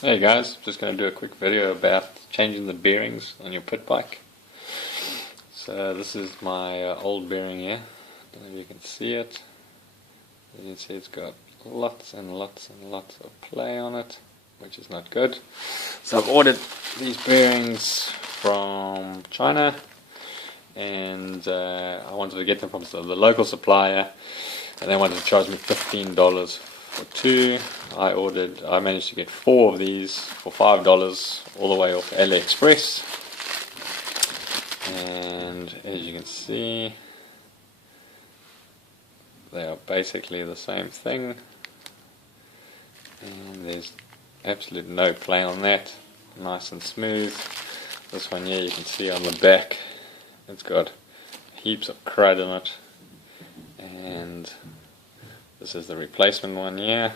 Hey guys, just going to do a quick video about changing the bearings on your pit bike. So this is my old bearing here. Don't know if you can see it. As you can see, it's got lots and lots and lots of play on it, which is not good. So I've ordered these bearings from China, and I wanted to get them from the local supplier, and they wanted to charge me $15 for two. I managed to get 4 of these for $5 all the way off AliExpress, and as you can see, they are basically the same thing, and there's absolutely no play on that. Nice and smooth. This one here, you can see on the back, it's got heaps of crud in it, and this is the replacement one here.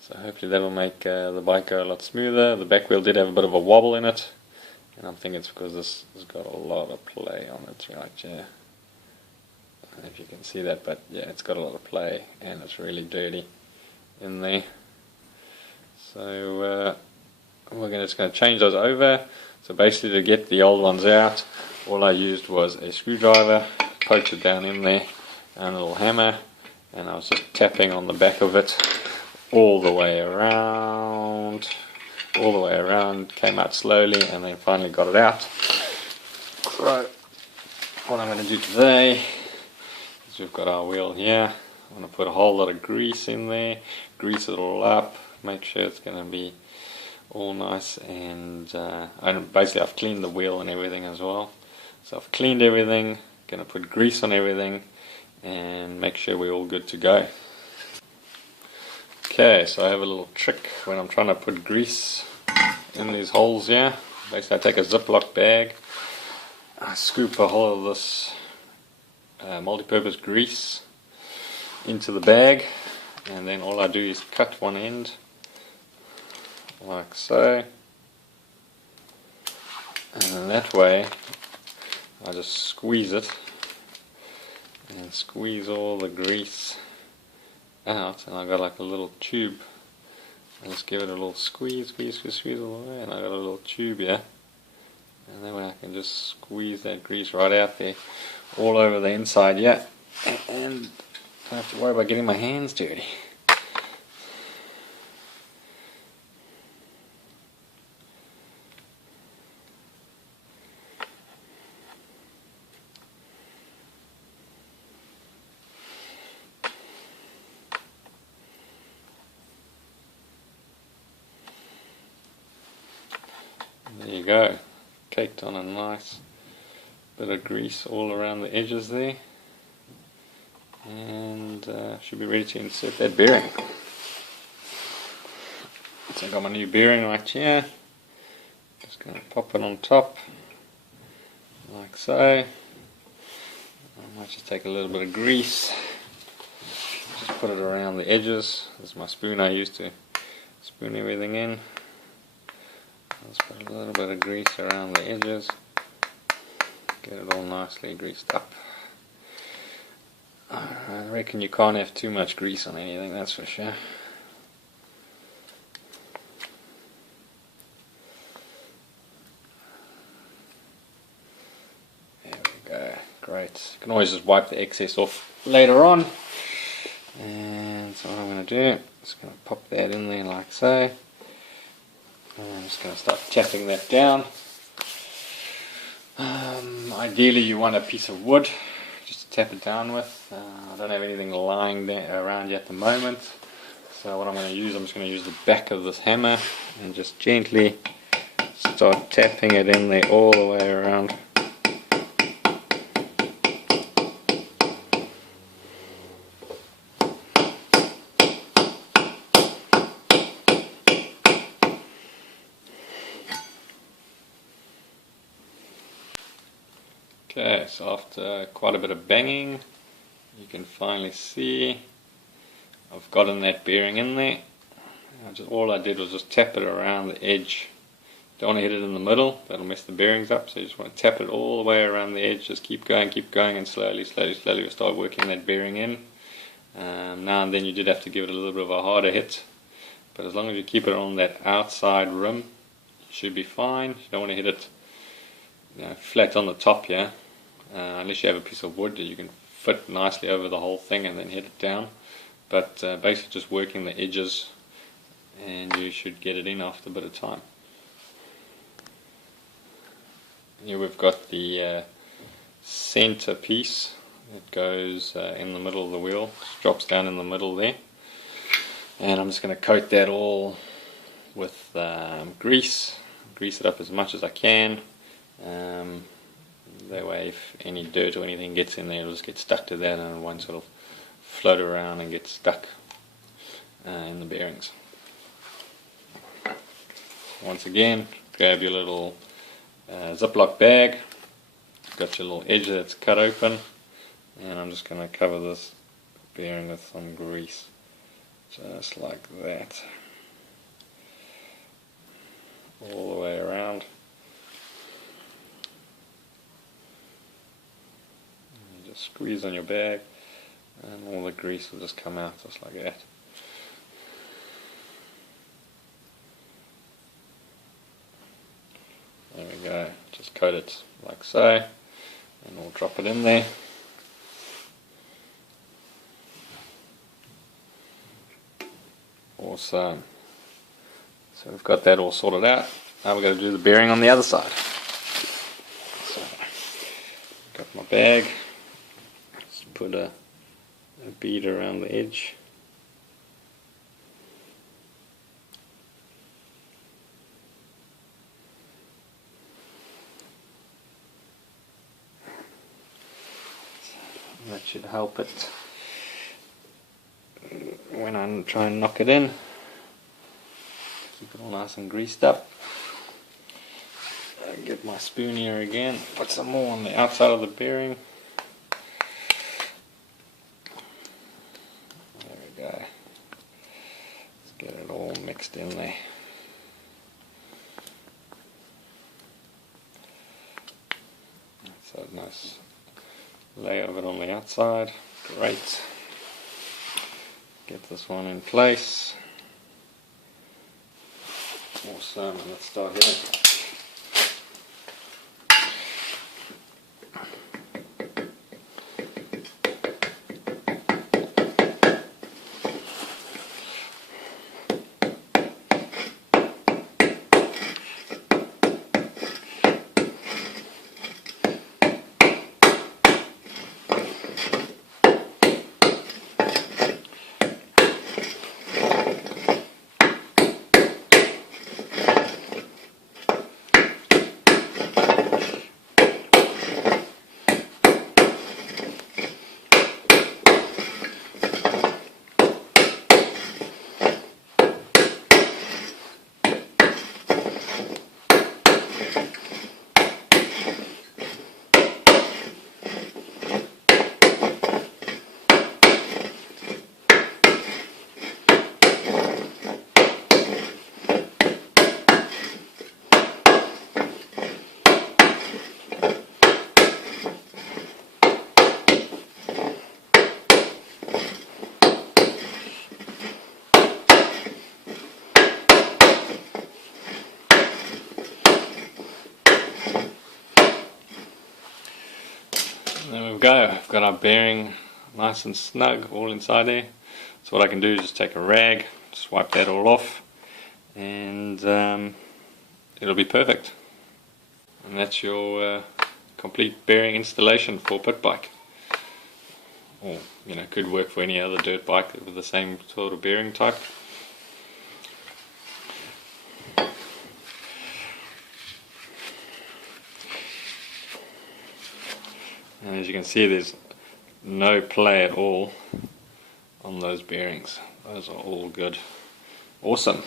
So hopefully that will make the bike go a lot smoother. The back wheel did have a bit of a wobble in it, and I'm thinking it's because this has got a lot of play on it right here. I don't know if you can see that, but yeah, it's got a lot of play and it's really dirty in there. So we're just going to change those over. So basically, to get the old ones out, all I used was a screwdriver, poked it down in there, and a little hammer, and I was just tapping on the back of it all the way around, came out slowly, and then finally got it out. So what I'm going to do today is, we've got our wheel here. I'm going to put a whole lot of grease in there, grease it all up, make sure it's going to be all nice, and basically I've cleaned the wheel and everything as well. So I've cleaned everything, going to put grease on everything and make sure we're all good to go. Okay, so I have a little trick when I'm trying to put grease in these holes here. Basically I take a Ziploc bag, I scoop a whole of this multi-purpose grease into the bag, and then all I do is cut one end like so, and then that way I just squeeze it and squeeze all the grease out, and I got like a little tube. I just give it a little squeeze all the way, and I got a little tube here, and that way I can just squeeze that grease right out there all over the inside, yeah, and don't have to worry about getting my hands dirty. There you go, caked on a nice bit of grease all around the edges there, and should be ready to insert that bearing. So I've got my new bearing right here, just going to pop it on top like so. I might just take a little bit of grease, just put it around the edges. This is my spoon I use to spoon everything in. Let's put a little bit of grease around the edges, get it all nicely greased up. I reckon you can't have too much grease on anything, that's for sure. There we go, great. You can always just wipe the excess off later on. And so what I'm going to do, just going to pop that in there like so. I'm just going to start tapping that down. Ideally you want a piece of wood just to tap it down with. I don't have anything lying there around yet at the moment, so what I'm going to use, I'm just going to use the back of this hammer and just gently start tapping it in there all the way around. Okay, so after quite a bit of banging, you can finally see I've gotten that bearing in there. All I did was just tap it around the edge. Don't want to hit it in the middle, that'll mess the bearings up, so you just want to tap it all the way around the edge. Just keep going, and slowly we'll start working that bearing in. Now and then you did have to give it a little bit of a harder hit, but as long as you keep it on that outside rim, you should be fine. You don't want to hit it flat on the top here, unless you have a piece of wood that you can fit nicely over the whole thing and then hit it down. But basically just working the edges, and you should get it in after a bit of time. Here we've got the center piece. It goes in the middle of the wheel, just drops down in the middle there, and I'm just going to coat that all with grease it up as much as I can. That way if any dirt or anything gets in there, it'll just get stuck to that and it won't sort of float around and get stuck in the bearings. Once again, grab your little Ziploc bag, got your little edge that's cut open, and I'm just going to cover this bearing with some grease, just like that, all the way around. And you just squeeze on your bag and all the grease will just come out just like that. There we go, just coat it like so, and we'll drop it in there. Awesome. So we've got that all sorted out. Now we're going to do the bearing on the other side. So, got my bag, just put a bead around the edge. That should help it when I try and knock it in. Keep it all nice and greased up. Get my spoon here again, put some more on the outside of the bearing. There we go. Let's get it all mixed in there. So nice layer of it on the outside. Great. Get this one in place. Awesome, and let's start here. There we go, I've got our bearing nice and snug all inside there. So what I can do is just take a rag, just wipe that all off, and it'll be perfect. And that's your complete bearing installation for pit bike. Or, could work for any other dirt bike with the same sort of bearing type. And as you can see, there's no play at all on those bearings. Those are all good. Awesome.